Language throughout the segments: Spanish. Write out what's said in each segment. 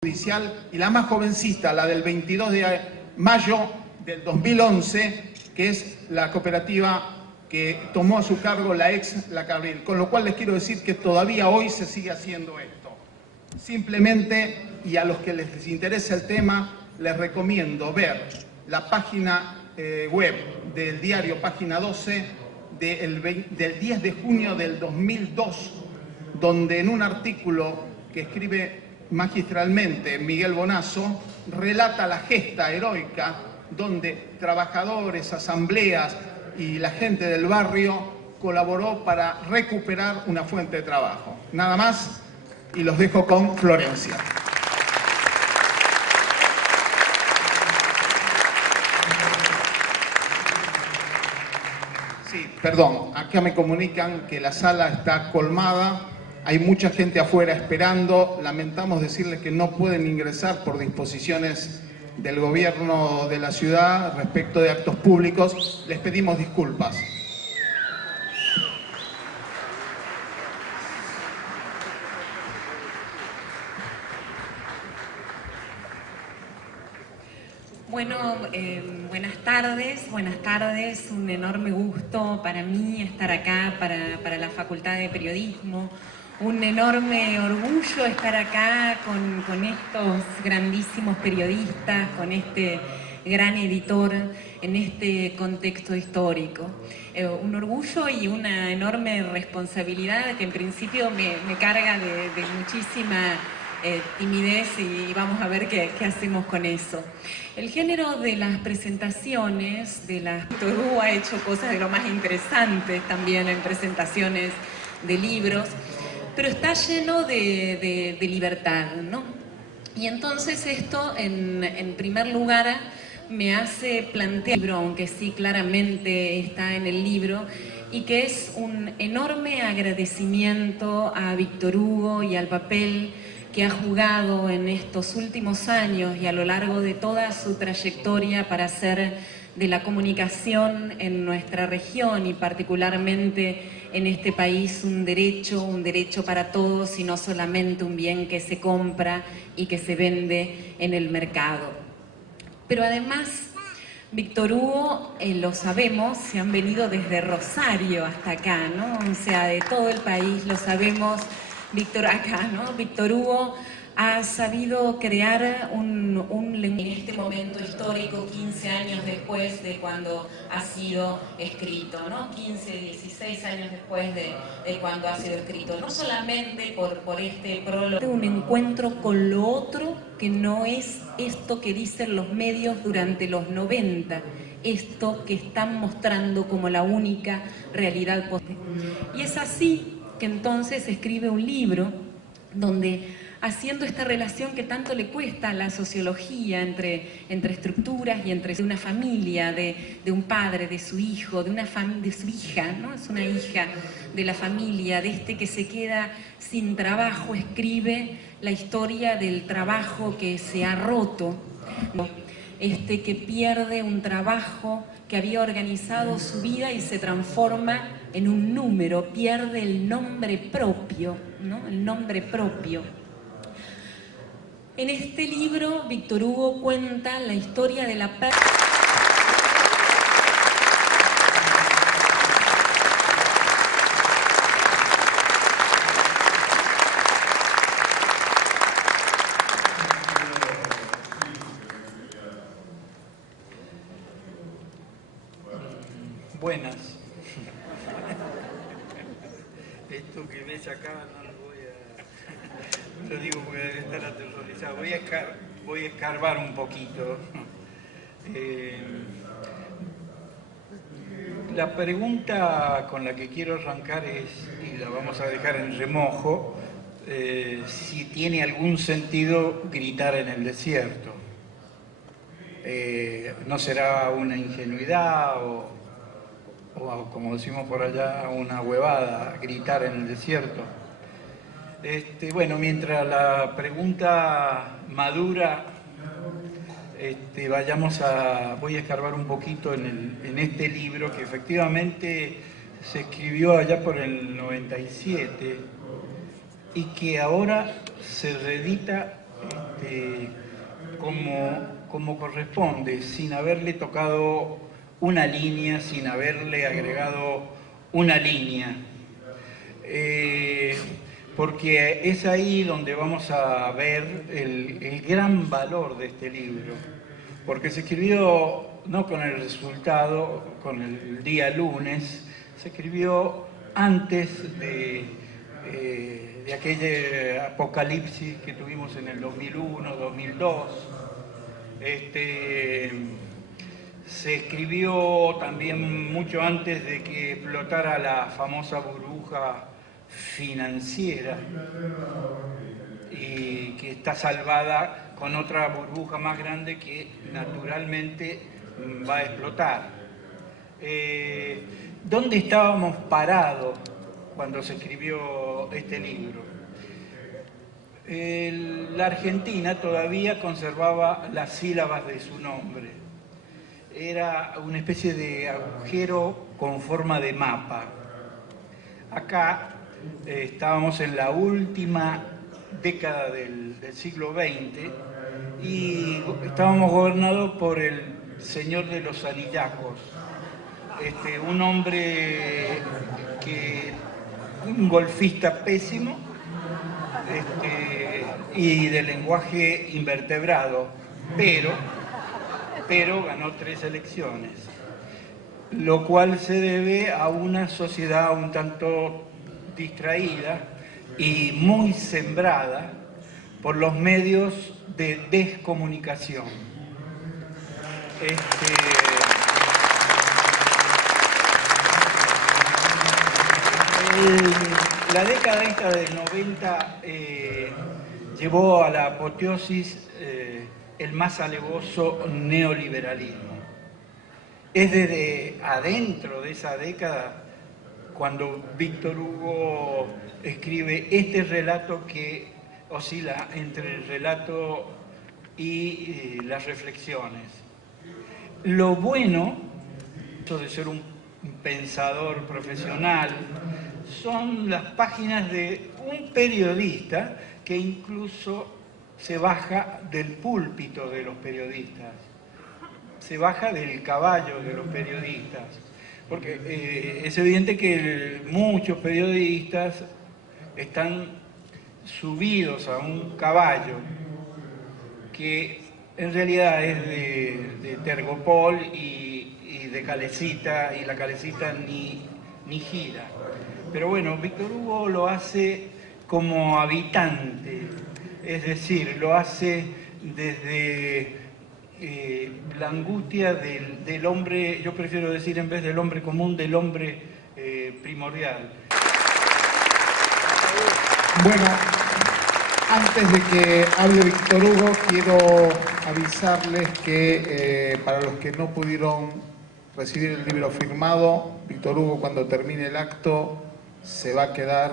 judicial, y la más jovencita, la del 22 de mayo del 2011, que es la cooperativa que tomó a su cargo la ex La Cabril, con lo cual les quiero decir que todavía hoy se sigue haciendo esto. Simplemente, y a los que les interesa el tema, les recomiendo ver la página web del diario Página 12 del 10 de junio del 2002, donde en un artículo que escribe magistralmente Miguel Bonazo, relata la gesta heroica donde trabajadores, asambleas y la gente del barrio colaboró para recuperar una fuente de trabajo. Nada más, y los dejo con Florencia. Sí, perdón, acá me comunican que la sala está colmada. Hay mucha gente afuera esperando. Lamentamos decirles que no pueden ingresar por disposiciones del gobierno de la ciudad respecto de actos públicos. Les pedimos disculpas. Bueno, buenas tardes, un enorme gusto para mí estar acá para la Facultad de Periodismo, un enorme orgullo estar acá con estos grandísimos periodistas, con este gran editor en este contexto histórico. Un orgullo y una enorme responsabilidad que en principio me carga de muchísima timidez, y vamos a ver qué hacemos con eso. El género de las presentaciones, Víctor Hugo ha hecho cosas de lo más interesantes también en presentaciones de libros, pero está lleno de libertad, ¿no? Y entonces esto, en primer lugar, me hace plantear, aunque sí claramente está en el libro, y que es un enorme agradecimiento a Víctor Hugo y al papel que ha jugado en estos últimos años y a lo largo de toda su trayectoria para hacer de la comunicación en nuestra región y particularmente en este país un derecho para todos y no solamente un bien que se compra y que se vende en el mercado. Pero además, Víctor Hugo, lo sabemos, se han venido desde Rosario hasta acá, ¿no? O sea, de todo el país lo sabemos. Víctor Hugo ha sabido crear en este momento histórico, 15 años después de cuando ha sido escrito, ¿no? 15, 16 años después de cuando ha sido escrito. No solamente por este prólogo, un encuentro con lo otro que no es esto que dicen los medios durante los 90, esto que están mostrando como la única realidad posible. Y es así que entonces escribe un libro donde, haciendo esta relación que tanto le cuesta a la sociología entre estructuras y entre una familia, de un padre, de su hijo, de su hija, ¿no? Es una hija de la familia, de este que se queda sin trabajo, escribe la historia del trabajo que se ha roto, ¿no? Este que pierde un trabajo que había organizado su vida y se transforma en un número, pierde el nombre propio, ¿no? El nombre propio. En este libro, Víctor Hugo cuenta la historia de la Buenas. Esto que ves acá no lo voy a... Lo digo porque debe estar aterrorizado. Voy a escarbar un poquito. La pregunta con la que quiero arrancar es, y la vamos a dejar en remojo, si tiene algún sentido gritar en el desierto. ¿No será una ingenuidad o como decimos por allá, una huevada, gritar en el desierto? Bueno, mientras la pregunta madura, voy a escarbar un poquito en este libro que efectivamente se escribió allá por el 97 y que ahora se reedita como corresponde, sin haberle tocado una línea, sin haberle agregado una línea. Porque es ahí donde vamos a ver el gran valor de este libro, porque se escribió no con el resultado, con el día lunes, se escribió antes de aquella apocalipsis que tuvimos en el 2001, 2002. Se escribió también mucho antes de que explotara la famosa burbuja financiera y que está salvada con otra burbuja más grande que naturalmente va a explotar. ¿Dónde estábamos parados cuando se escribió este libro? La Argentina todavía conservaba las sílabas de su nombre. Era una especie de agujero con forma de mapa. Acá estábamos en la última década del siglo XX y estábamos gobernados por el señor de los anillacos, un hombre un golfista pésimo y de lenguaje invertebrado, pero ganó 3 elecciones, lo cual se debe a una sociedad un tanto distraída y muy sembrada por los medios de descomunicación. La década esta del 90 llevó a la apoteosis el más alevoso neoliberalismo. Es desde adentro de esa década cuando Víctor Hugo escribe este relato que oscila entre el relato y las reflexiones. Lo bueno de ser un pensador profesional son las páginas de un periodista que incluso se baja del púlpito de los periodistas, se baja del caballo de los periodistas, porque es evidente que muchos periodistas están subidos a un caballo que en realidad es de Tergopol y de Calecita, y la Calecita ni gira. Pero bueno, Víctor Hugo lo hace como habitante, es decir, lo hace desde la angustia del hombre, yo prefiero decir en vez del hombre común, del hombre primordial. Bueno, antes de que hable Víctor Hugo, quiero avisarles que para los que no pudieron recibir el libro firmado, Víctor Hugo, cuando termine el acto, se va a quedar...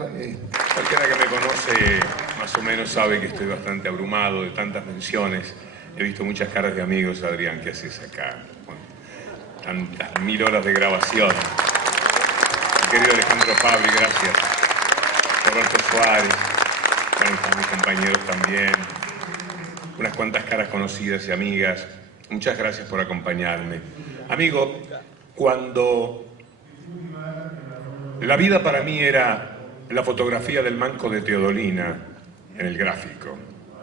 Cualquiera que me conoce más o menos sabe que estoy bastante abrumado de tantas menciones. He visto muchas caras de amigos. Adrián, ¿qué haces acá? Bueno, tantas 1000 horas de grabación. Querido Alejandro Fabri, gracias. Roberto Suárez, bueno, están mis compañeros también. Unas cuantas caras conocidas y amigas. Muchas gracias por acompañarme. Amigo, cuando la vida para mí era la fotografía del manco de Teodolina en el Gráfico,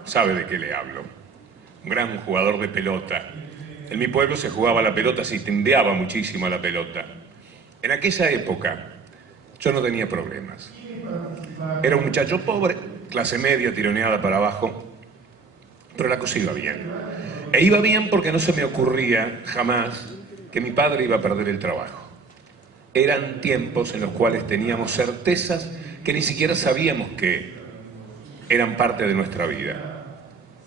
sabe de qué le hablo. Un gran jugador de pelota. En mi pueblo se jugaba la pelota, se timbeaba muchísimo a la pelota. En aquella época yo no tenía problemas. Era un muchacho pobre, clase media, tironeada para abajo, pero la cosa iba bien. E iba bien porque no se me ocurría jamás que mi padre iba a perder el trabajo. Eran tiempos en los cuales teníamos certezas que ni siquiera sabíamos que eran parte de nuestra vida.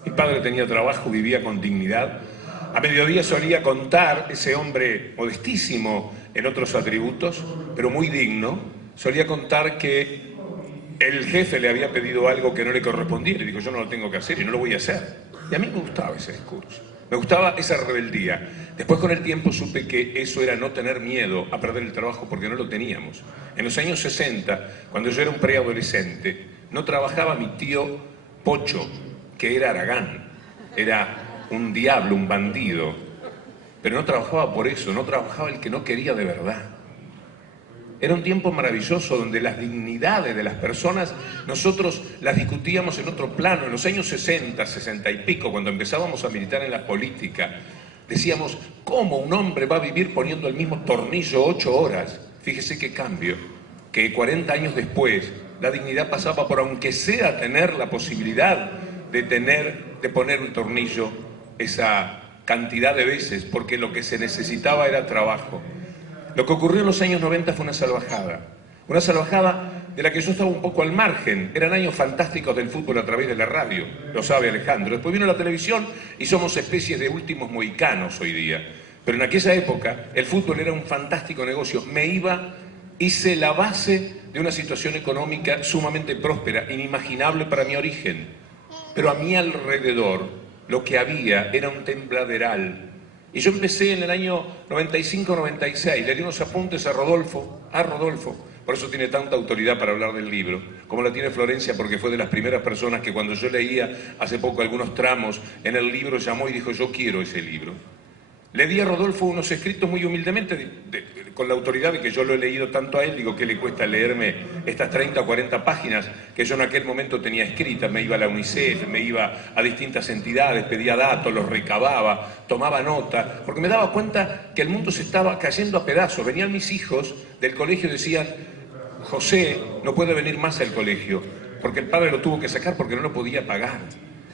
Mi padre tenía trabajo, vivía con dignidad. A mediodía solía contar, ese hombre modestísimo en otros atributos, pero muy digno, solía contar que el jefe le había pedido algo que no le correspondía y le dijo: yo no lo tengo que hacer y no lo voy a hacer. Y a mí me gustaba ese discurso, me gustaba esa rebeldía. Después, con el tiempo, supe que eso era no tener miedo a perder el trabajo, porque no lo teníamos. En los años 60, cuando yo era un preadolescente, no trabajaba mi tío Pocho, que era Aragán. Era un diablo, un bandido. Pero no trabajaba por eso, no trabajaba el que no quería de verdad. Era un tiempo maravilloso donde las dignidades de las personas nosotros las discutíamos en otro plano. En los años 60, 60 y pico, cuando empezábamos a militar en la política, decíamos, ¿cómo un hombre va a vivir poniendo el mismo tornillo 8 horas? Fíjese qué cambio, que 40 años después la dignidad pasaba por, aunque sea, tener la posibilidad de poner un tornillo esa cantidad de veces, porque lo que se necesitaba era trabajo. Lo que ocurrió en los años 90 fue una salvajada de la que yo estaba un poco al margen. Eran años fantásticos del fútbol a través de la radio, lo sabe Alejandro. Después vino la televisión y somos especies de últimos mohicanos hoy día. Pero en aquella época el fútbol era un fantástico negocio. Hice la base de una situación económica sumamente próspera, inimaginable para mi origen. Pero a mi alrededor lo que había era un tembladeral. Y yo empecé en el año 95-96, le di unos apuntes a Rodolfo, por eso tiene tanta autoridad para hablar del libro, como la tiene Florencia, porque fue de las primeras personas que cuando yo leía hace poco algunos tramos en el libro llamó y dijo, yo quiero ese libro. Le di a Rodolfo unos escritos muy humildemente, con la autoridad de que yo lo he leído tanto a él, digo que le cuesta leerme estas 30 o 40 páginas que yo en aquel momento tenía escritas. Me iba a la UNICEF, me iba a distintas entidades, pedía datos, los recababa, tomaba nota, porque me daba cuenta que el mundo se estaba cayendo a pedazos. Venían mis hijos del colegio y decían, José no puede venir más al colegio, porque el padre lo tuvo que sacar porque no lo podía pagar.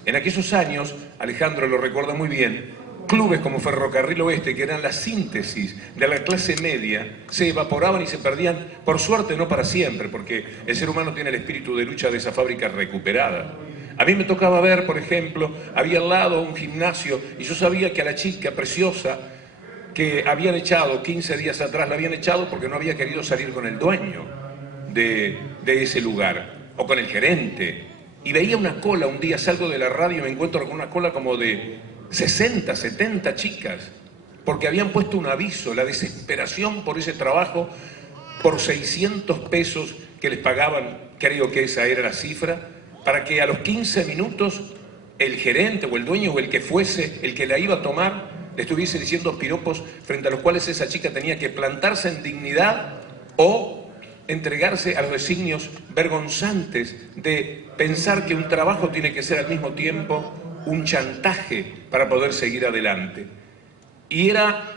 En aquellos años, Alejandro lo recuerda muy bien, clubes como Ferrocarril Oeste, que eran la síntesis de la clase media, se evaporaban y se perdían, por suerte no para siempre, porque el ser humano tiene el espíritu de lucha de esa fábrica recuperada. A mí me tocaba ver, por ejemplo, había al lado un gimnasio y yo sabía que a la chica preciosa que habían echado 15 días atrás, la habían echado porque no había querido salir con el dueño de ese lugar, o con el gerente. Y veía una cola, un día salgo de la radio y me encuentro con una cola como de 60, 70 chicas, porque habían puesto un aviso, la desesperación por ese trabajo, por 600 pesos que les pagaban, creo que esa era la cifra, para que a los 15 minutos el gerente o el dueño o el que fuese, el que la iba a tomar, le estuviese diciendo piropos frente a los cuales esa chica tenía que plantarse en dignidad o entregarse a los designios vergonzantes de pensar que un trabajo tiene que ser al mismo tiempo un chantaje para poder seguir adelante. Y era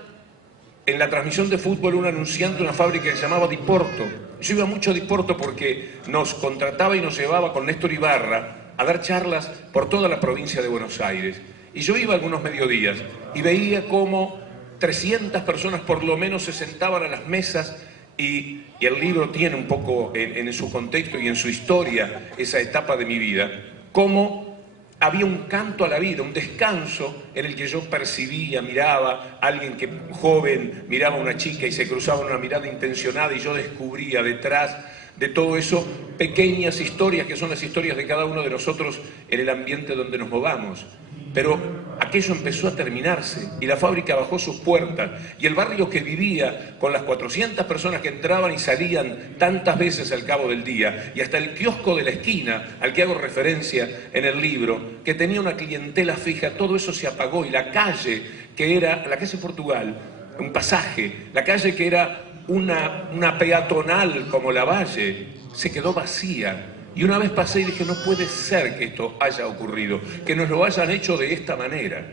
en la transmisión de fútbol un anunciante de una fábrica que se llamaba Diporto. Yo iba mucho a Diporto porque nos contrataba y nos llevaba con Néstor Ibarra a dar charlas por toda la provincia de Buenos Aires. Y yo iba algunos mediodías y veía cómo 300 personas por lo menos se sentaban a las mesas y el libro tiene un poco en su contexto y en su historia esa etapa de mi vida, cómo había un canto a la vida, un descanso en el que yo percibía, miraba a alguien que joven miraba a una chica y se cruzaban una mirada intencionada y yo descubría detrás de todo eso pequeñas historias que son las historias de cada uno de nosotros en el ambiente donde nos movamos. Pero aquello empezó a terminarse y la fábrica bajó sus puertas y el barrio que vivía con las 400 personas que entraban y salían tantas veces al cabo del día y hasta el kiosco de la esquina al que hago referencia en el libro, que tenía una clientela fija, todo eso se apagó y la calle que era, la calle Portugal, un pasaje, la calle que era una peatonal como la Valle, se quedó vacía. Y una vez pasé y dije, no puede ser que esto haya ocurrido, que nos lo hayan hecho de esta manera.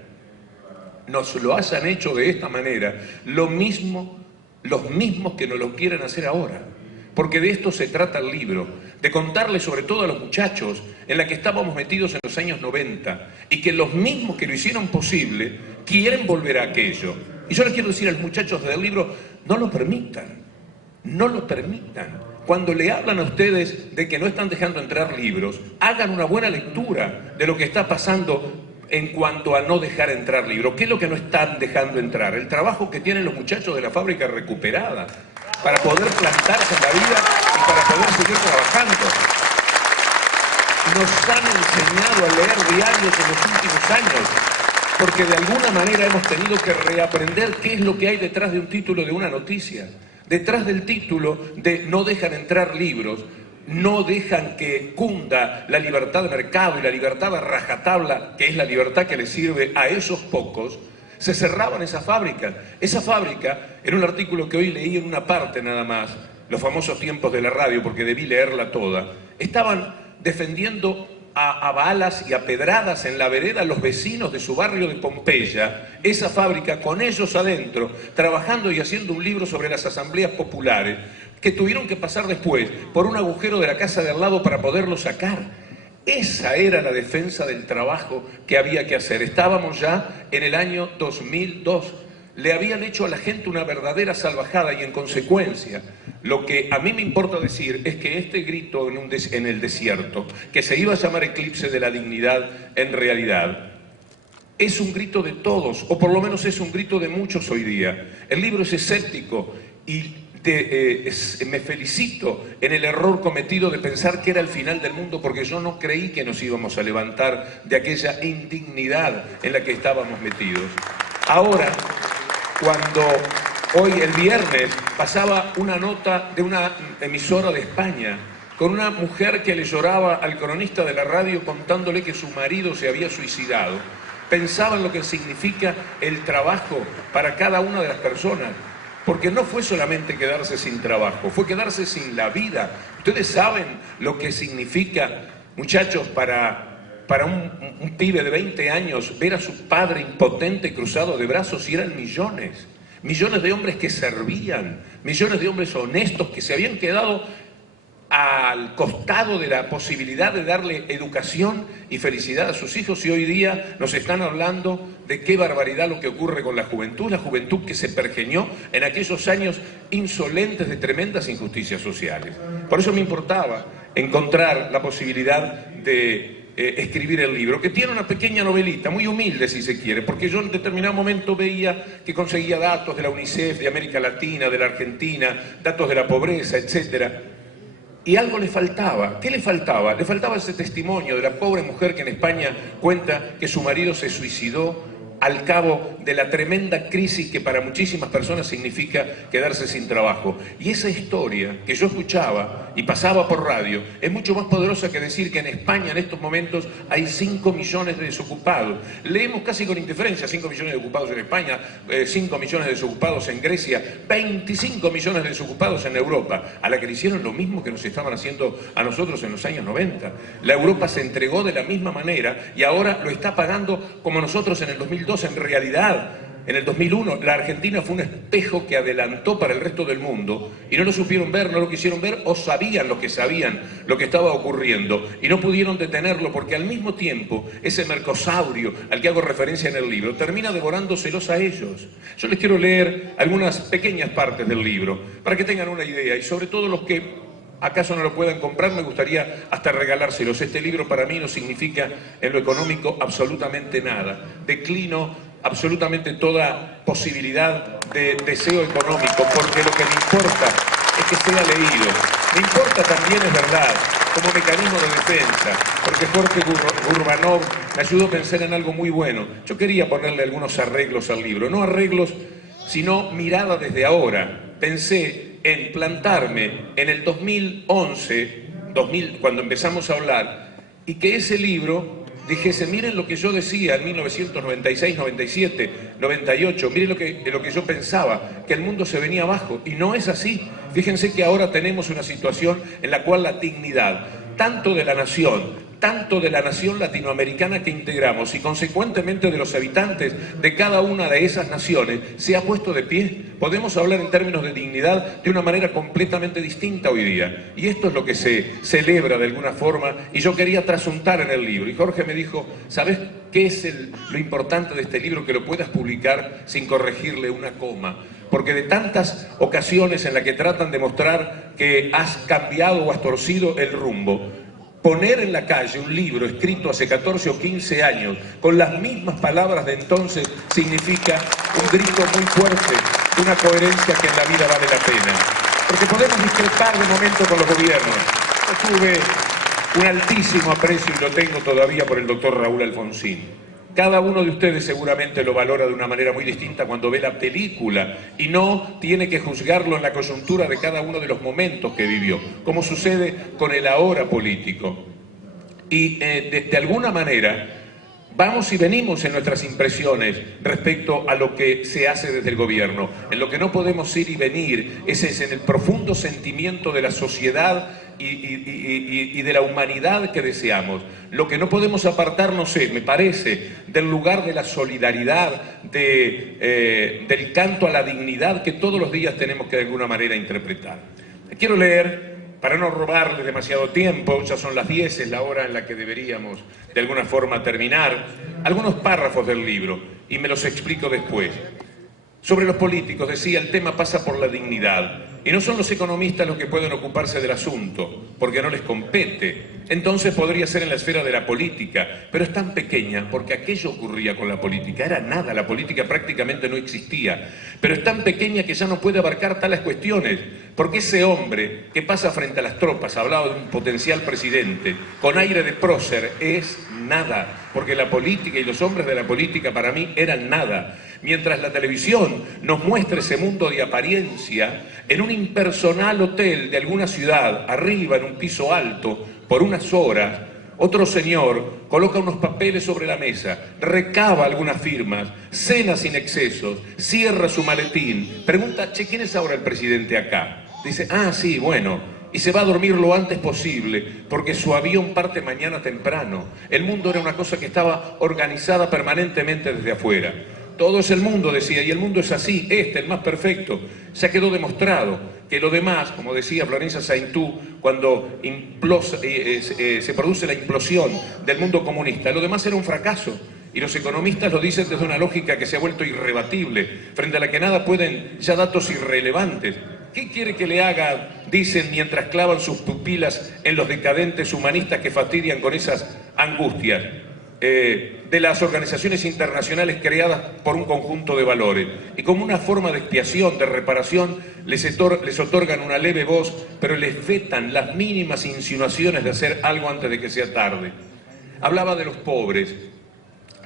Nos lo hayan hecho de esta manera, los mismos que nos lo quieren hacer ahora. Porque de esto se trata el libro, de contarle sobre todo a los muchachos en la que estábamos metidos en los años 90 y que los mismos que lo hicieron posible quieren volver a aquello. Y yo les quiero decir a los muchachos del libro, no lo permitan, no lo permitan. Cuando le hablan a ustedes de que no están dejando entrar libros, hagan una buena lectura de lo que está pasando en cuanto a no dejar entrar libros. ¿Qué es lo que no están dejando entrar? El trabajo que tienen los muchachos de la fábrica recuperada para poder plantarse en la vida y para poder seguir trabajando. Nos han enseñado a leer diarios en los últimos años, porque de alguna manera hemos tenido que reaprender qué es lo que hay detrás de un título de una noticia. Detrás del título de no dejan entrar libros, no dejan que cunda la libertad de mercado y la libertad a rajatabla, que es la libertad que les sirve a esos pocos, se cerraban esas fábricas. Esa fábrica, en un artículo que hoy leí en una parte nada más, los famosos tiempos de la radio, porque debí leerla toda, estaban defendiendo a balas y a pedradas en la vereda los vecinos de su barrio de Pompeya, esa fábrica con ellos adentro, trabajando y haciendo un libro sobre las asambleas populares, que tuvieron que pasar después por un agujero de la casa de al lado para poderlo sacar. Esa era la defensa del trabajo que había que hacer. Estábamos ya en el año 2002. Le habían hecho a la gente una verdadera salvajada y en consecuencia, lo que a mí me importa decir es que este grito en el desierto, que se iba a llamar Eclipse de la Dignidad, en realidad es un grito de todos, o por lo menos es un grito de muchos hoy día. El libro es escéptico y me felicito en el error cometido de pensar que era el final del mundo, porque yo no creí que nos íbamos a levantar de aquella indignidad en la que estábamos metidos. Ahora, cuando hoy, el viernes, pasaba una nota de una emisora de España con una mujer que le lloraba al cronista de la radio contándole que su marido se había suicidado, pensaba en lo que significa el trabajo para cada una de las personas. Porque no fue solamente quedarse sin trabajo, fue quedarse sin la vida. Ustedes saben lo que significa, muchachos, para un pibe de 20 años ver a su padre impotente cruzado de brazos, y eran millones. Millones de hombres que servían, millones de hombres honestos que se habían quedado al costado de la posibilidad de darle educación y felicidad a sus hijos, y hoy día nos están hablando de qué barbaridad lo que ocurre con la juventud que se pergeñó en aquellos años insolentes de tremendas injusticias sociales. Por eso me importaba encontrar la posibilidad de escribir el libro, que tiene una pequeña novelita, muy humilde si se quiere, porque yo en determinado momento veía que conseguía datos de la UNICEF, de América Latina, de la Argentina, datos de la pobreza, etcétera. Y algo le faltaba. ¿Qué le faltaba? Le faltaba ese testimonio de la pobre mujer que en España cuenta que su marido se suicidó al cabo de la tremenda crisis que para muchísimas personas significa quedarse sin trabajo. Y esa historia que yo escuchaba y pasaba por radio es mucho más poderosa que decir que en España en estos momentos hay 5 millones de desocupados. Leemos casi con indiferencia 5 millones de ocupados en España, 5 millones de desocupados en Grecia, 25 millones de desocupados en Europa, a la que le hicieron lo mismo que nos estaban haciendo a nosotros en los años 90. La Europa se entregó de la misma manera y ahora lo está pagando como nosotros en el 2002. En realidad, en el 2001, la Argentina fue un espejo que adelantó para el resto del mundo y no lo supieron ver, no lo quisieron ver, o sabían lo que estaba ocurriendo y no pudieron detenerlo, porque al mismo tiempo ese mercosaurio al que hago referencia en el libro termina devorándoselos a ellos. Yo les quiero leer algunas pequeñas partes del libro para que tengan una idea, y sobre todo los que acaso no lo puedan comprar, me gustaría hasta regalárselos. Este libro para mí no significa en lo económico absolutamente nada. Declino absolutamente toda posibilidad de deseo económico, porque lo que me importa es que sea leído. Me importa también, es verdad, como mecanismo de defensa, porque Jorge Gurbanov me ayudó a pensar en algo muy bueno. Yo quería ponerle algunos arreglos al libro, no arreglos, sino mirada desde ahora. Pensé en plantarme en el 2011, cuando empezamos a hablar, y que ese libro dijese, miren lo que yo decía en 1996, 97, 98, miren lo que yo pensaba, que el mundo se venía abajo, y no es así. Fíjense que ahora tenemos una situación en la cual la dignidad, tanto de la nación latinoamericana que integramos y consecuentemente de los habitantes de cada una de esas naciones, se ha puesto de pie. Podemos hablar en términos de dignidad de una manera completamente distinta hoy día, y esto es lo que se celebra de alguna forma, y yo quería trasuntar en el libro. Y Jorge me dijo, ¿sabes qué es lo importante de este libro? Que lo puedas publicar sin corregirle una coma, porque de tantas ocasiones en las que tratan de mostrar que has cambiado o has torcido el rumbo, poner en la calle un libro escrito hace 14 o 15 años con las mismas palabras de entonces significa un grito muy fuerte, una coherencia que en la vida vale la pena. Porque podemos discrepar de momento con los gobiernos. Yo tuve un altísimo aprecio, y lo tengo todavía, por el doctor Raúl Alfonsín. Cada uno de ustedes seguramente lo valora de una manera muy distinta cuando ve la película y no tiene que juzgarlo en la coyuntura de cada uno de los momentos que vivió, como sucede con el ahora político. Y de alguna manera vamos y venimos en nuestras impresiones respecto a lo que se hace desde el gobierno. En lo que no podemos ir y venir es en el profundo sentimiento de la sociedad y de la humanidad que deseamos. Lo que no podemos apartar, no sé, me parece, del lugar de la solidaridad, del canto a la dignidad que todos los días tenemos que de alguna manera interpretar. Quiero leer, para no robarle demasiado tiempo, ya son las 10, es la hora en la que deberíamos de alguna forma terminar, algunos párrafos del libro, y me los explico después. Sobre los políticos, decía, el tema pasa por la dignidad. Y no son los economistas los que pueden ocuparse del asunto, porque no les compete. Entonces podría ser en la esfera de la política, pero es tan pequeña porque aquello ocurría con la política. Era nada, la política prácticamente no existía. Pero es tan pequeña que ya no puede abarcar tales cuestiones, porque ese hombre que pasa frente a las tropas, hablaba de un potencial presidente, con aire de prócer, es nada, porque la política y los hombres de la política para mí eran nada. Mientras la televisión nos muestra ese mundo de apariencia, en un impersonal hotel de alguna ciudad, arriba en un piso alto, por unas horas, otro señor coloca unos papeles sobre la mesa, recaba algunas firmas, cena sin excesos, cierra su maletín, pregunta, che, ¿quién es ahora el presidente acá? Dice, ah, sí, bueno, y se va a dormir lo antes posible, porque su avión parte mañana temprano. El mundo era una cosa que estaba organizada permanentemente desde afuera. Todo es el mundo, decía, y el mundo es así, el más perfecto. Ya quedó demostrado que lo demás, como decía Florencia Saintú, cuando se produce la implosión del mundo comunista, lo demás era un fracaso. Y los economistas lo dicen desde una lógica que se ha vuelto irrebatible, frente a la que nada pueden ya datos irrelevantes. ¿Qué quiere que le haga? Dicen mientras clavan sus pupilas en los decadentes humanistas que fastidian con esas angustias de las organizaciones internacionales creadas por un conjunto de valores. Y como una forma de expiación, de reparación, les otorgan una leve voz, pero les vetan las mínimas insinuaciones de hacer algo antes de que sea tarde. Hablaba de los pobres.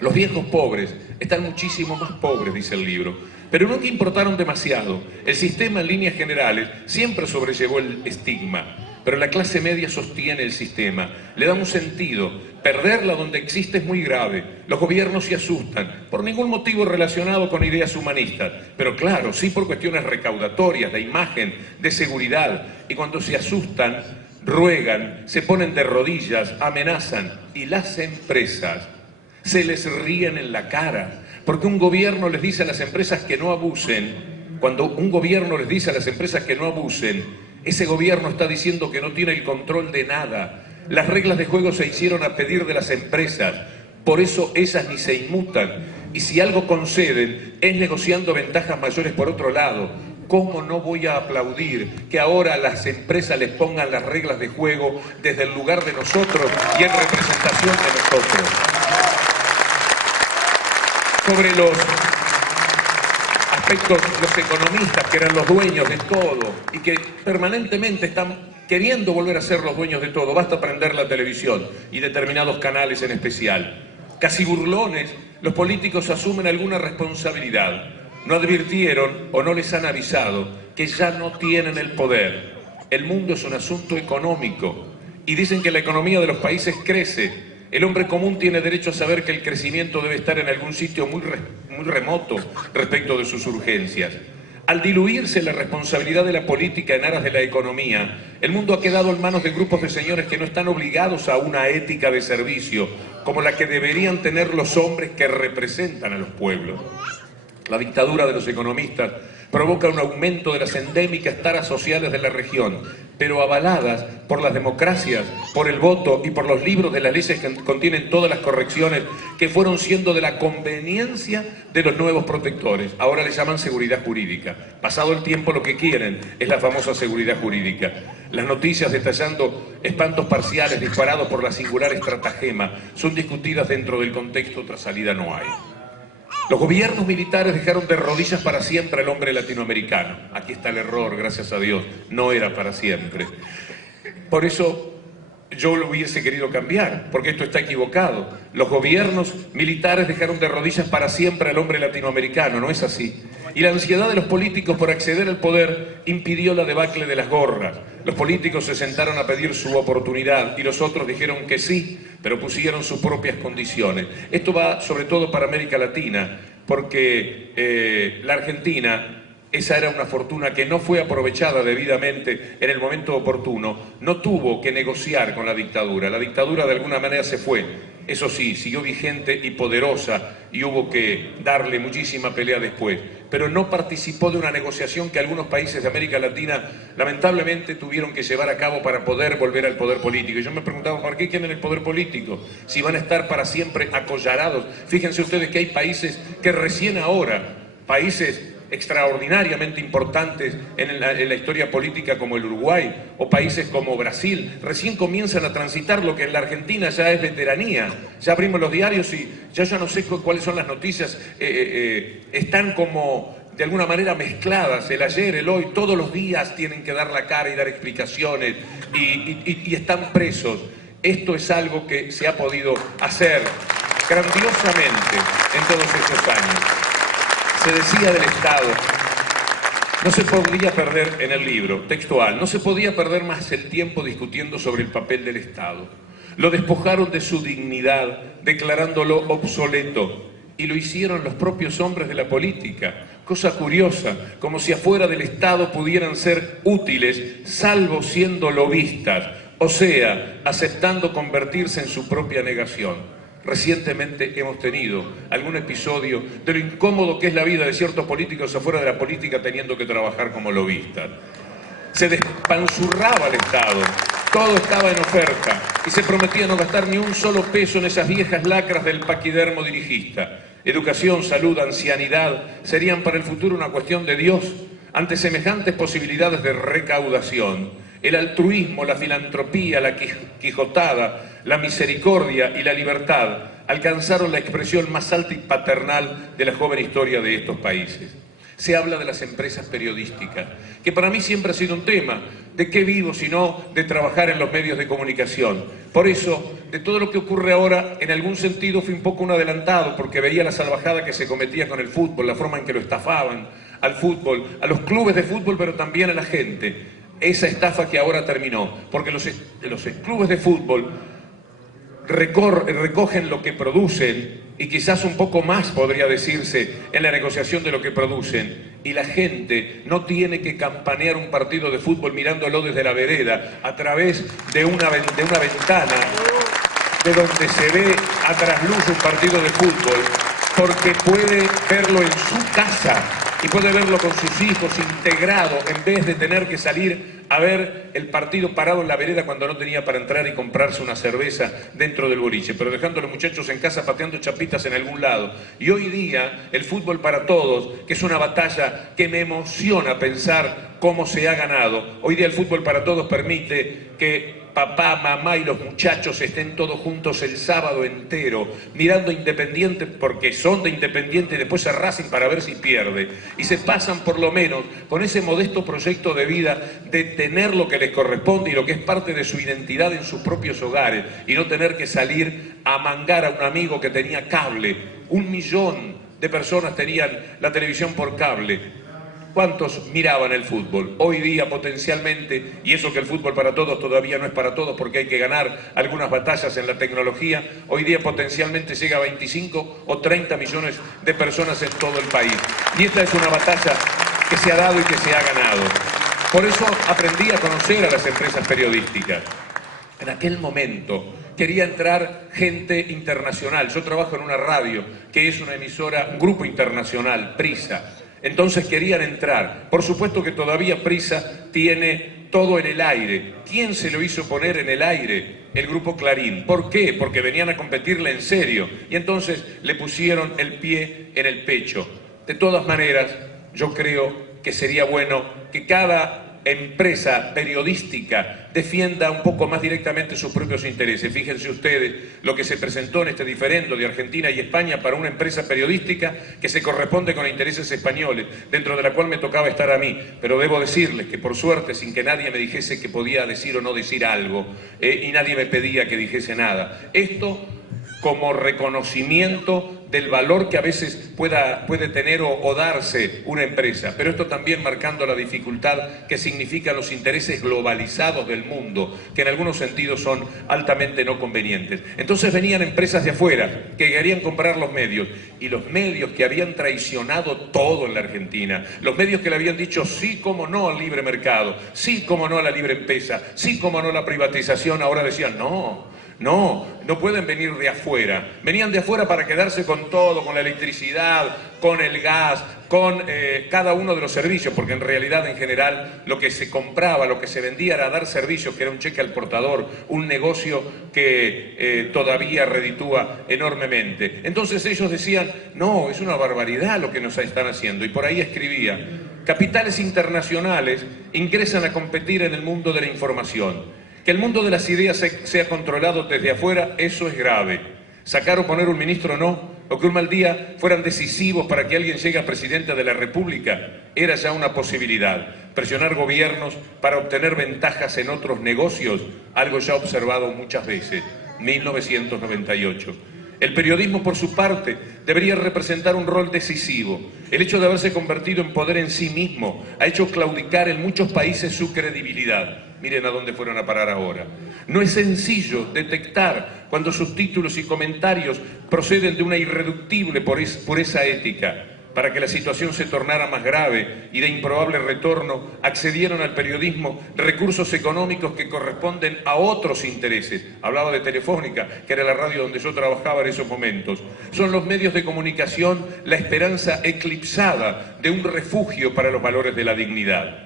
Los viejos pobres están muchísimo más pobres, dice el libro, pero nunca importaron demasiado. El sistema en líneas generales siempre sobrellevó el estigma, pero la clase media sostiene el sistema, le da un sentido. Perderla donde existe es muy grave. Los gobiernos se asustan, por ningún motivo relacionado con ideas humanistas, pero claro, sí por cuestiones recaudatorias, de imagen, de seguridad, y cuando se asustan, ruegan, se ponen de rodillas, amenazan, y las empresas se les ríen en la cara, porque un gobierno les dice a las empresas que no abusen. Cuando un gobierno les dice a las empresas que no abusen, ese gobierno está diciendo que no tiene el control de nada. Las reglas de juego se hicieron a pedir de las empresas, por eso esas ni se inmutan, y si algo conceden es negociando ventajas mayores por otro lado. ¿Cómo no voy a aplaudir que ahora las empresas les pongan las reglas de juego desde el lugar de nosotros y en representación de nosotros? Sobre los aspectos, los economistas que eran los dueños de todo y que permanentemente están queriendo volver a ser los dueños de todo, basta prender la televisión y determinados canales en especial. Casi burlones, los políticos asumen alguna responsabilidad. No advirtieron o no les han avisado que ya no tienen el poder. El mundo es un asunto económico y dicen que la economía de los países crece. El hombre común tiene derecho a saber que el crecimiento debe estar en algún sitio muy remoto respecto de sus urgencias. Al diluirse la responsabilidad de la política en aras de la economía, el mundo ha quedado en manos de grupos de señores que no están obligados a una ética de servicio, como la que deberían tener los hombres que representan a los pueblos. La dictadura de los economistas provoca un aumento de las endémicas taras sociales de la región, pero avaladas por las democracias, por el voto y por los libros de las leyes que contienen todas las correcciones que fueron siendo de la conveniencia de los nuevos protectores. Ahora le llaman seguridad jurídica. Pasado el tiempo lo que quieren es la famosa seguridad jurídica. Las noticias detallando espantos parciales disparados por la singular estratagema son discutidas dentro del contexto, otra salida no hay. Los gobiernos militares dejaron de rodillas para siempre al hombre latinoamericano. Aquí está el error, gracias a Dios, no era para siempre. Por eso yo lo hubiese querido cambiar, porque esto está equivocado. Los gobiernos militares dejaron de rodillas para siempre al hombre latinoamericano, no es así. Y la ansiedad de los políticos por acceder al poder impidió la debacle de las gorras. Los políticos se sentaron a pedir su oportunidad y los otros dijeron que sí, pero pusieron sus propias condiciones. Esto va sobre todo para América Latina, porque la Argentina, esa era una fortuna que no fue aprovechada debidamente en el momento oportuno, no tuvo que negociar con la dictadura de alguna manera se fue, eso sí, siguió vigente y poderosa y hubo que darle muchísima pelea después, pero no participó de una negociación que algunos países de América Latina lamentablemente tuvieron que llevar a cabo para poder volver al poder político. Y yo me preguntaba, ¿por qué quieren el poder político? Si van a estar para siempre acollarados. Fíjense ustedes que hay países que recién ahora, países extraordinariamente importantes en la historia política como el Uruguay o países como Brasil, recién comienzan a transitar lo que en la Argentina ya es veteranía. Ya abrimos los diarios y ya no sé cuáles son las noticias, están como de alguna manera mezcladas, el ayer, el hoy, todos los días tienen que dar la cara y dar explicaciones y están presos. Esto es algo que se ha podido hacer grandiosamente en todos estos años. Se decía del Estado, no se podía perder, en el libro textual, no se podía perder más el tiempo discutiendo sobre el papel del Estado. Lo despojaron de su dignidad, declarándolo obsoleto, y lo hicieron los propios hombres de la política. Cosa curiosa, como si afuera del Estado pudieran ser útiles, salvo siendo lobistas, o sea, aceptando convertirse en su propia negación. Recientemente hemos tenido algún episodio de lo incómodo que es la vida de ciertos políticos afuera de la política teniendo que trabajar como lobistas. Se despanzurraba el Estado, todo estaba en oferta y se prometía no gastar ni un solo peso en esas viejas lacras del paquidermo dirigista. Educación, salud, ancianidad serían para el futuro una cuestión de Dios ante semejantes posibilidades de recaudación. El altruismo, la filantropía, la quijotada, la misericordia y la libertad alcanzaron la expresión más alta y paternal de la joven historia de estos países. Se habla de las empresas periodísticas, que para mí siempre ha sido un tema. ¿De qué vivo si no de trabajar en los medios de comunicación? Por eso, de todo lo que ocurre ahora, en algún sentido fui un poco un adelantado, porque veía la salvajada que se cometía con el fútbol, la forma en que lo estafaban al fútbol, a los clubes de fútbol, pero también a la gente. Esa estafa que ahora terminó, porque los clubes de fútbol recogen lo que producen y quizás un poco más podría decirse en la negociación de lo que producen, y la gente no tiene que campanear un partido de fútbol mirándolo desde la vereda a través de una ventana de donde se ve a trasluz un partido de fútbol, porque puede verlo en su casa y puede verlo con sus hijos integrado en vez de tener que salir a ver el partido parado en la vereda cuando no tenía para entrar y comprarse una cerveza dentro del boliche, pero dejando a los muchachos en casa pateando chapitas en algún lado. Y hoy día el fútbol para todos, que es una batalla que me emociona pensar cómo se ha ganado. Hoy día el fútbol para todos permite que papá, mamá y los muchachos estén todos juntos el sábado entero, mirando Independiente porque son de Independiente y después a Racing para ver si pierde. Y se pasan por lo menos con ese modesto proyecto de vida de tener lo que les corresponde y lo que es parte de su identidad en sus propios hogares y no tener que salir a mangar a un amigo que tenía cable. 1 millón de personas tenían la televisión por cable. ¿Cuántos miraban el fútbol? Hoy día potencialmente, y eso que el fútbol para todos todavía no es para todos porque hay que ganar algunas batallas en la tecnología, hoy día potencialmente llega a 25 o 30 millones de personas en todo el país. Y esta es una batalla que se ha dado y que se ha ganado. Por eso aprendí a conocer a las empresas periodísticas. En aquel momento quería entrar gente internacional. Yo trabajo en una radio que es una emisora, un grupo internacional, Prisa. Entonces querían entrar. Por supuesto que todavía Prisa tiene todo en el aire. ¿Quién se lo hizo poner en el aire? El Grupo Clarín. ¿Por qué? Porque venían a competirle en serio. Y entonces le pusieron el pie en el pecho. De todas maneras, yo creo que sería bueno que cada empresa periodística defienda un poco más directamente sus propios intereses. Fíjense ustedes lo que se presentó en este diferendo de Argentina y España para una empresa periodística que se corresponde con intereses españoles, dentro de la cual me tocaba estar a mí, pero debo decirles que por suerte, sin que nadie me dijese que podía decir o no decir algo, y nadie me pedía que dijese nada. Esto como reconocimiento del valor que a veces puede tener o darse una empresa, pero esto también marcando la dificultad que significan los intereses globalizados del mundo, que en algunos sentidos son altamente no convenientes. Entonces venían empresas de afuera que querían comprar los medios, y los medios que habían traicionado todo en la Argentina, los medios que le habían dicho sí, como no al libre mercado, sí, como no a la libre empresa, sí, como no a la privatización, ahora decían no pueden venir de afuera. Venían de afuera para quedarse con todo, con la electricidad, con el gas, con cada uno de los servicios, porque en realidad, en general, lo que se compraba, lo que se vendía era dar servicios, que era un cheque al portador, un negocio que todavía reditúa enormemente. Entonces ellos decían, no, es una barbaridad lo que nos están haciendo, y por ahí escribía, capitales internacionales ingresan a competir en el mundo de la información. Que el mundo de las ideas sea controlado desde afuera, eso es grave. Sacar o poner un ministro no, o que un mal día fueran decisivos para que alguien llegue a presidente de la República, era ya una posibilidad. Presionar gobiernos para obtener ventajas en otros negocios, algo ya observado muchas veces. 1998. El periodismo, por su parte, debería representar un rol decisivo. El hecho de haberse convertido en poder en sí mismo ha hecho claudicar en muchos países su credibilidad. Miren a dónde fueron a parar ahora. No es sencillo detectar cuando sus títulos y comentarios proceden de una irreductible pureza ética. Para que la situación se tornara más grave y de improbable retorno, accedieron al periodismo recursos económicos que corresponden a otros intereses. Hablaba de Telefónica, que era la radio donde yo trabajaba en esos momentos. Son los medios de comunicación la esperanza eclipsada de un refugio para los valores de la dignidad.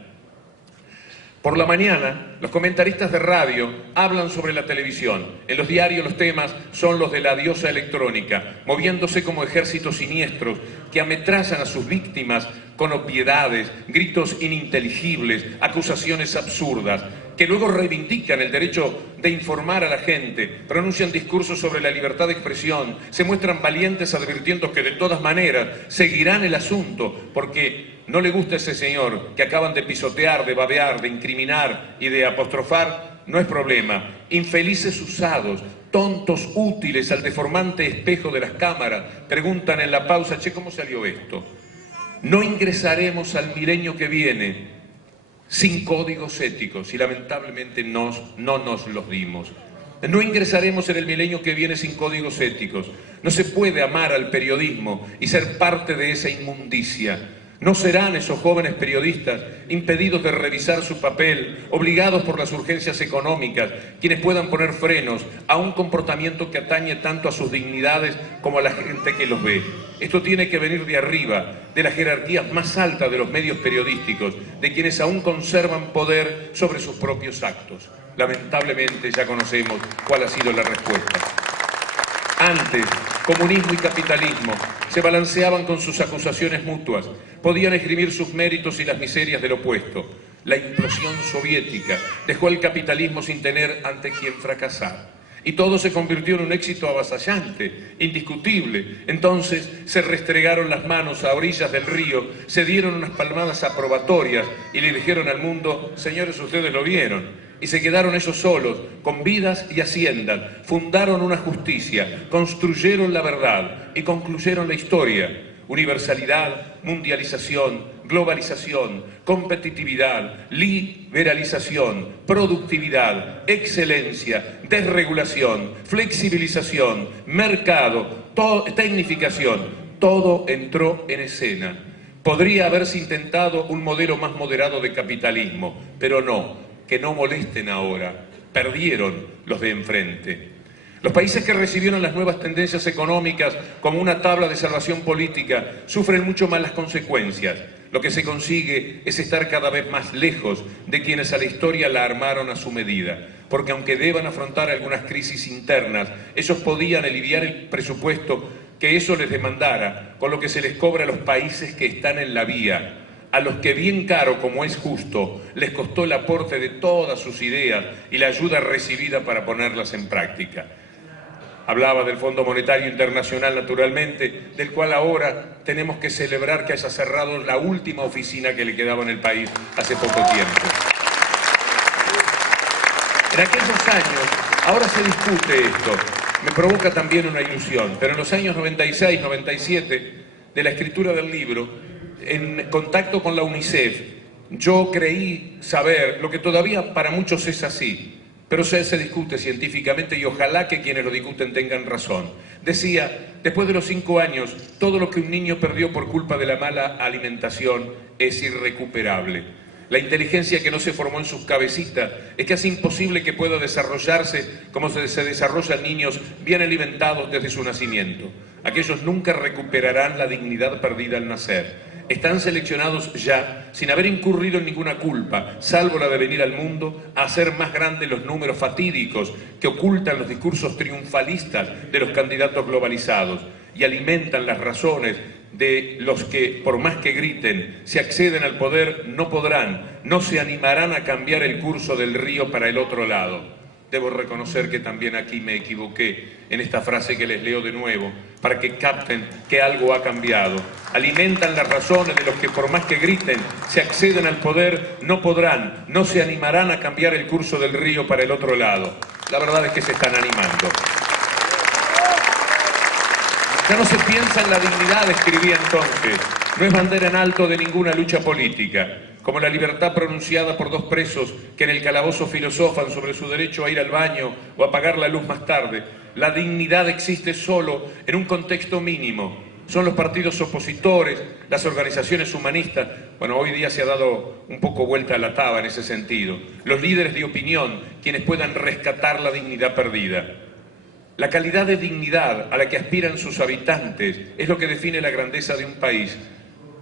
Por la mañana, los comentaristas de radio hablan sobre la televisión. En los diarios los temas son los de la diosa electrónica, moviéndose como ejércitos siniestros que ametrallan a sus víctimas con obviedades, gritos ininteligibles, acusaciones absurdas, que luego reivindican el derecho de informar a la gente, pronuncian discursos sobre la libertad de expresión, se muestran valientes advirtiendo que de todas maneras seguirán el asunto, porque no le gusta ese señor que acaban de pisotear, de babear, de incriminar y de apostrofar, no es problema. Infelices usados, tontos útiles al deformante espejo de las cámaras, preguntan en la pausa, che, ¿cómo salió esto? No ingresaremos al milenio que viene sin códigos éticos, y lamentablemente no nos los dimos. No ingresaremos en el milenio que viene sin códigos éticos. No se puede amar al periodismo y ser parte de esa inmundicia. No serán esos jóvenes periodistas impedidos de revisar su papel, obligados por las urgencias económicas, quienes puedan poner frenos a un comportamiento que atañe tanto a sus dignidades como a la gente que los ve. Esto tiene que venir de arriba, de las jerarquías más altas de los medios periodísticos, de quienes aún conservan poder sobre sus propios actos. Lamentablemente ya conocemos cuál ha sido la respuesta. Antes, comunismo y capitalismo se balanceaban con sus acusaciones mutuas, podían esgrimir sus méritos y las miserias del opuesto. La implosión soviética dejó al capitalismo sin tener ante quién fracasar. Y todo se convirtió en un éxito avasallante, indiscutible. Entonces se restregaron las manos a orillas del río, se dieron unas palmadas aprobatorias y le dijeron al mundo, señores, ustedes lo vieron. Y se quedaron ellos solos, con vidas y haciendas, fundaron una justicia, construyeron la verdad y concluyeron la historia. Universalidad, mundialización, globalización, competitividad, liberalización, productividad, excelencia, desregulación, flexibilización, mercado, tecnificación, todo entró en escena. Podría haberse intentado un modelo más moderado de capitalismo, pero no. Que no molesten ahora, perdieron los de enfrente. Los países que recibieron las nuevas tendencias económicas como una tabla de salvación política sufren mucho más las consecuencias. Lo que se consigue es estar cada vez más lejos de quienes a la historia la armaron a su medida, porque aunque deban afrontar algunas crisis internas, ellos podían aliviar el presupuesto que eso les demandara, con lo que se les cobra a los países que están en la vía. a los que bien caro como es justo, les costó el aporte de todas sus ideas y la ayuda recibida para ponerlas en práctica. Hablaba del Fondo Monetario Internacional, naturalmente, del cual ahora tenemos que celebrar que haya cerrado la última oficina que le quedaba en el país hace poco tiempo. En aquellos años, ahora se discute esto, me provoca también una ilusión, pero en los años 96, 97, de la escritura del libro, en contacto con la UNICEF, yo creí saber lo que todavía para muchos es así, pero se discute científicamente y ojalá que quienes lo discuten tengan razón. Decía, después de los 5 años, todo lo que un niño perdió por culpa de la mala alimentación es irrecuperable. La inteligencia que no se formó en sus cabecitas es casi imposible que pueda desarrollarse como se desarrollan niños bien alimentados desde su nacimiento. Aquellos nunca recuperarán la dignidad perdida al nacer. Están seleccionados ya, sin haber incurrido en ninguna culpa, salvo la de venir al mundo, a hacer más grandes los números fatídicos que ocultan los discursos triunfalistas de los candidatos globalizados y alimentan las razones de los que, por más que griten, si acceden al poder, no podrán, no se animarán a cambiar el curso del río para el otro lado. Debo reconocer que también aquí me equivoqué en esta frase que les leo de nuevo, para que capten que algo ha cambiado. Alimentan las razones de los que por más que griten, si acceden al poder, no podrán, no se animarán a cambiar el curso del río para el otro lado. La verdad es que se están animando. Ya no se piensa en la dignidad, escribía entonces. No es bandera en alto de ninguna lucha política, como la libertad pronunciada por 2 presos que en el calabozo filosofan sobre su derecho a ir al baño o apagar la luz más tarde. La dignidad existe solo en un contexto mínimo. Son los partidos opositores, las organizaciones humanistas, bueno, hoy día se ha dado un poco vuelta a la taba en ese sentido, los líderes de opinión, quienes puedan rescatar la dignidad perdida. La calidad de dignidad a la que aspiran sus habitantes es lo que define la grandeza de un país.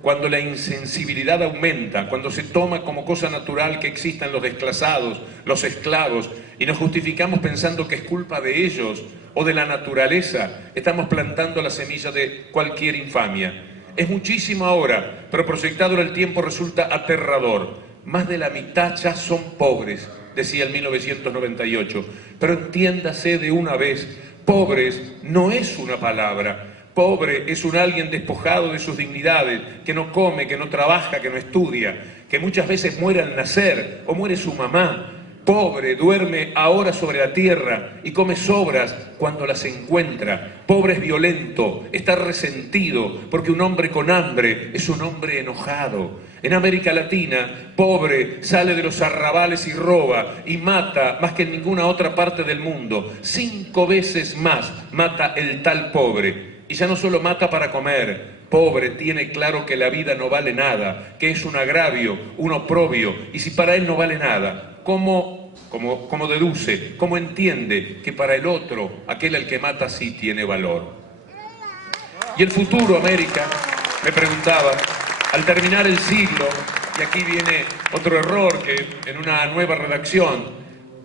Cuando la insensibilidad aumenta, cuando se toma como cosa natural que existan los desclasados, los esclavos, y nos justificamos pensando que es culpa de ellos o de la naturaleza, estamos plantando la semilla de cualquier infamia. Es muchísimo ahora, pero proyectado en el tiempo resulta aterrador. Más de la mitad ya son pobres, decía el 1998. Pero entiéndase de una vez, pobres no es una palabra. Pobre es un alguien despojado de sus dignidades, que no come, que no trabaja, que no estudia, que muchas veces muere al nacer o muere su mamá. Pobre duerme ahora sobre la tierra y come sobras cuando las encuentra. Pobre es violento, está resentido, porque un hombre con hambre es un hombre enojado. En América Latina, pobre sale de los arrabales y roba y mata más que en ninguna otra parte del mundo. 5 veces más mata el tal pobre. Y ya no solo mata para comer, pobre tiene claro que la vida no vale nada, que es un agravio, un oprobio, y si para él no vale nada, ¿cómo deduce, cómo entiende que para el otro, aquel al que mata sí tiene valor? Y el futuro, América, me preguntaba, al terminar el siglo, y aquí viene otro error que en una nueva redacción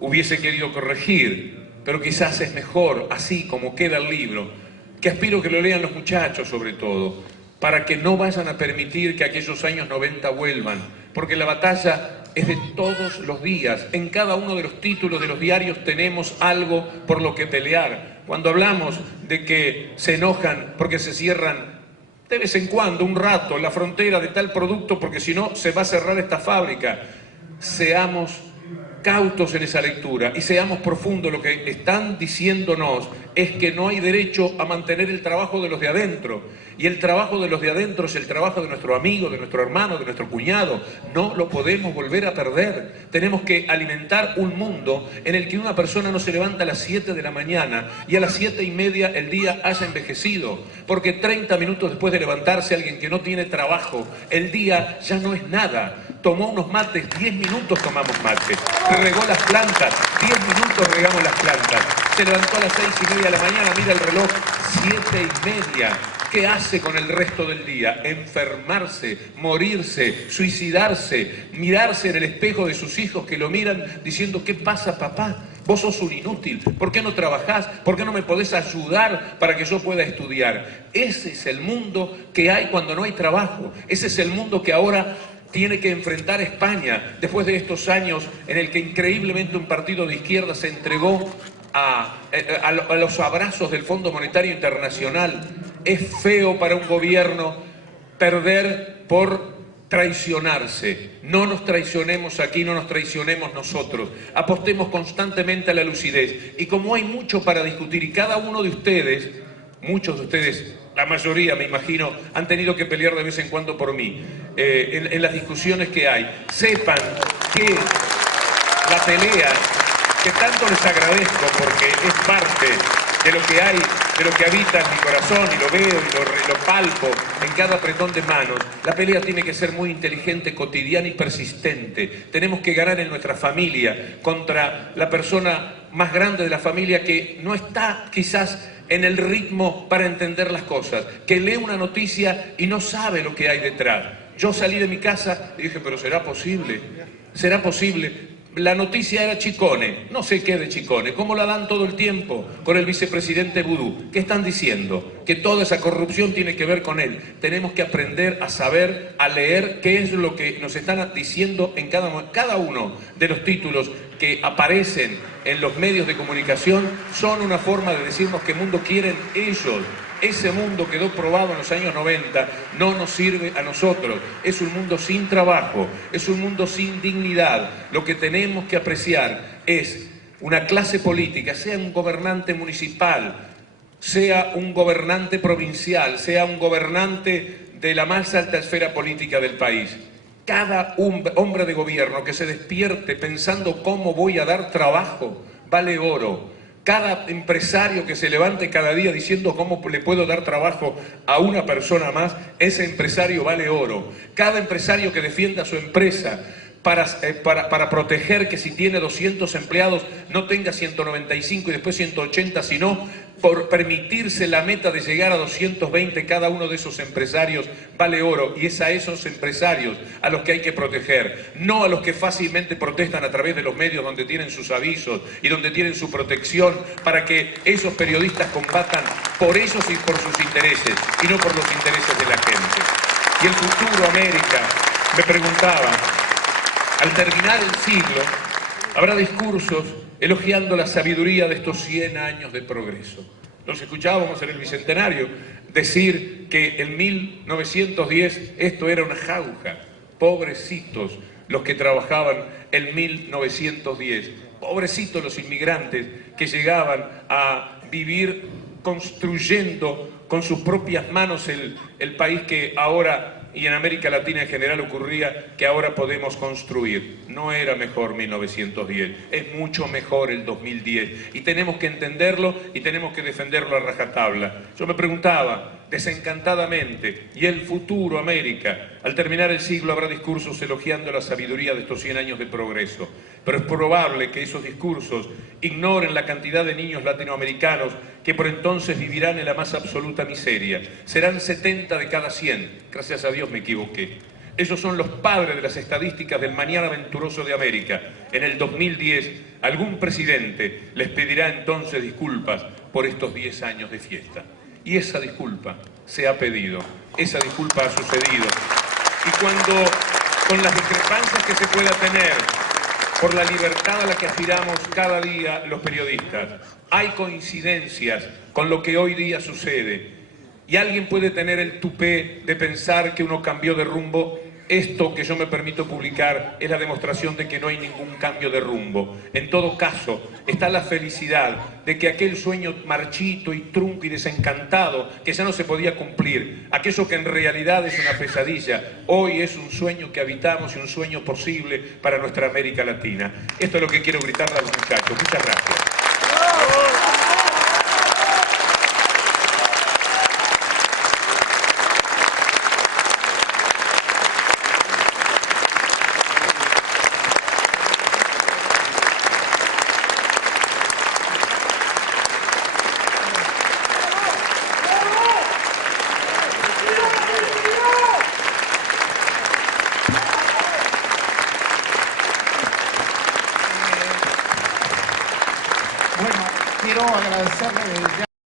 hubiese querido corregir, pero quizás es mejor así como queda el libro, que aspiro que lo lean los muchachos sobre todo, para que no vayan a permitir que aquellos años 90 vuelvan, porque la batalla es de todos los días. En cada uno de los títulos de los diarios tenemos algo por lo que pelear. Cuando hablamos de que se enojan porque se cierran de vez en cuando, un rato, la frontera de tal producto, porque si no se va a cerrar esta fábrica, seamos cautos en esa lectura y seamos profundos. Lo que están diciéndonos es que no hay derecho a mantener el trabajo de los de adentro, y el trabajo de los de adentro es el trabajo de nuestro amigo, de nuestro hermano, de nuestro cuñado. No lo podemos volver a perder. Tenemos que alimentar un mundo en el que una persona no se levanta a las 7 de la mañana y a las 7:30 el día haya envejecido, porque 30 minutos después de levantarse alguien que no tiene trabajo, el día ya no es nada. Tomó unos mates, 10 minutos tomamos mate. Regó las plantas, 10 minutos regamos las plantas. Se levantó a las 6:30 de la mañana, mira el reloj, 7:30. ¿Qué hace con el resto del día? Enfermarse, morirse, suicidarse, mirarse en el espejo de sus hijos que lo miran diciendo, ¿qué pasa, papá? Vos sos un inútil, ¿por qué no trabajás? ¿Por qué no me podés ayudar para que yo pueda estudiar? Ese es el mundo que hay cuando no hay trabajo. Ese es el mundo que ahora tiene que enfrentar España después de estos años en el que increíblemente un partido de izquierda se entregó a los abrazos del Fondo Monetario Internacional. Es feo para un gobierno perder por traicionarse. No nos traicionemos aquí, no nos traicionemos nosotros. Apostemos constantemente a la lucidez. Y como hay mucho para discutir y cada uno de ustedes, muchos de ustedes, la mayoría me imagino, han tenido que pelear de vez en cuando por mí, en las discusiones que hay, sepan que la pelea, que tanto les agradezco porque es parte de lo que hay, de lo que habita en mi corazón, y lo veo y lo palpo en cada apretón de manos. La pelea tiene que ser muy inteligente, cotidiana y persistente. Tenemos que ganar en nuestra familia contra la persona más grande de la familia que no está quizás en el ritmo para entender las cosas, que lee una noticia y no sabe lo que hay detrás. Yo salí de mi casa y dije, pero ¿será posible? ¿Será posible? La noticia era Chicone, no sé qué de Chicone, ¿cómo la dan todo el tiempo con el vicepresidente Vudú? ¿Qué están diciendo? Que toda esa corrupción tiene que ver con él. Tenemos que aprender a saber, a leer qué es lo que nos están diciendo en cada uno de los títulos que aparecen en los medios de comunicación. Son una forma de decirnos qué mundo quieren ellos. Ese mundo quedó probado en los años 90, no nos sirve a nosotros. Es un mundo sin trabajo, es un mundo sin dignidad. Lo que tenemos que apreciar es una clase política, sea un gobernante municipal, sea un gobernante provincial, sea un gobernante de la más alta esfera política del país. Cada hombre de gobierno que se despierte pensando cómo voy a dar trabajo, vale oro. Cada empresario que se levante cada día diciendo cómo le puedo dar trabajo a una persona más, ese empresario vale oro. Cada empresario que defienda su empresa para proteger que si tiene 200 empleados no tenga 195 y después 180, sino por permitirse la meta de llegar a 220 cada uno de esos empresarios, vale oro. Y es a esos empresarios a los que hay que proteger, no a los que fácilmente protestan a través de los medios donde tienen sus avisos y donde tienen su protección para que esos periodistas combatan por ellos y por sus intereses y no por los intereses de la gente. Y el futuro, América, me preguntaba, al terminar el siglo, habrá discursos elogiando la sabiduría de estos 100 años de progreso. Los escuchábamos en el Bicentenario decir que en 1910 esto era una jauja. Pobrecitos los que trabajaban en 1910. Pobrecitos los inmigrantes que llegaban a vivir construyendo con sus propias manos el país que ahora, y en América Latina en general ocurría, que ahora podemos construir. No era mejor 1910, es mucho mejor el 2010. Y tenemos que entenderlo y tenemos que defenderlo a rajatabla. Yo me preguntaba, desencantadamente, ¿y el futuro, América? Al terminar el siglo habrá discursos elogiando la sabiduría de estos 100 años de progreso. Pero es probable que esos discursos ignoren la cantidad de niños latinoamericanos que por entonces vivirán en la más absoluta miseria. Serán 70 de cada 100. Gracias a Dios me equivoqué. Esos son los padres de las estadísticas del mañana venturoso de América. En el 2010, algún presidente les pedirá entonces disculpas por estos 10 años de fiesta. Y esa disculpa se ha pedido, esa disculpa ha sucedido. Y cuando, con las discrepancias que se pueda tener por la libertad a la que aspiramos cada día los periodistas, hay coincidencias con lo que hoy día sucede, y alguien puede tener el tupé de pensar que uno cambió de rumbo, esto que yo me permito publicar es la demostración de que no hay ningún cambio de rumbo. En todo caso, está la felicidad de que aquel sueño marchito y trunco y desencantado, que ya no se podía cumplir, aquello que en realidad es una pesadilla, hoy es un sueño que habitamos y un sueño posible para nuestra América Latina. Esto es lo que quiero gritarle a los muchachos. Muchas gracias. Bueno, quiero agradecerle desde ya